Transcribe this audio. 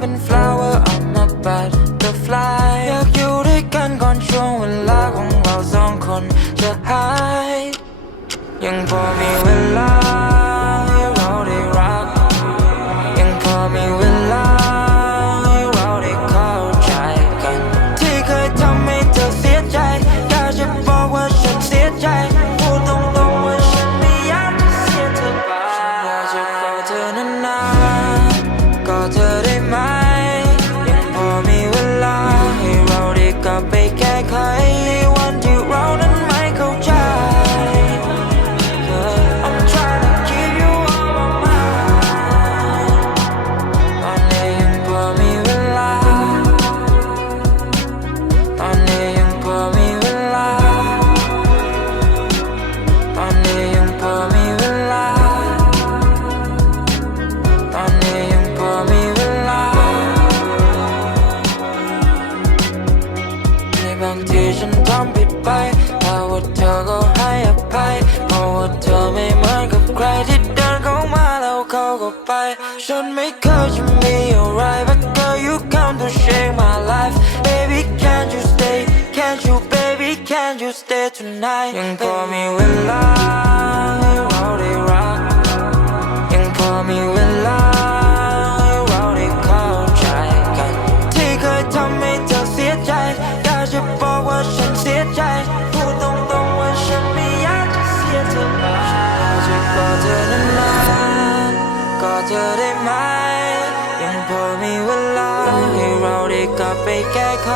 ปน flower ออกมาบัด the fly อยากอยู่ด้วยกันก่อนช่วงเวลาของเราสองคนจะหายยังพอมีเว goodbye. Should make you me But girl, you come to shake my life. Baby, can't you stay? Can't you, baby? Can't you stay tonight? And call me with love. โรดิกับไปแก้ไข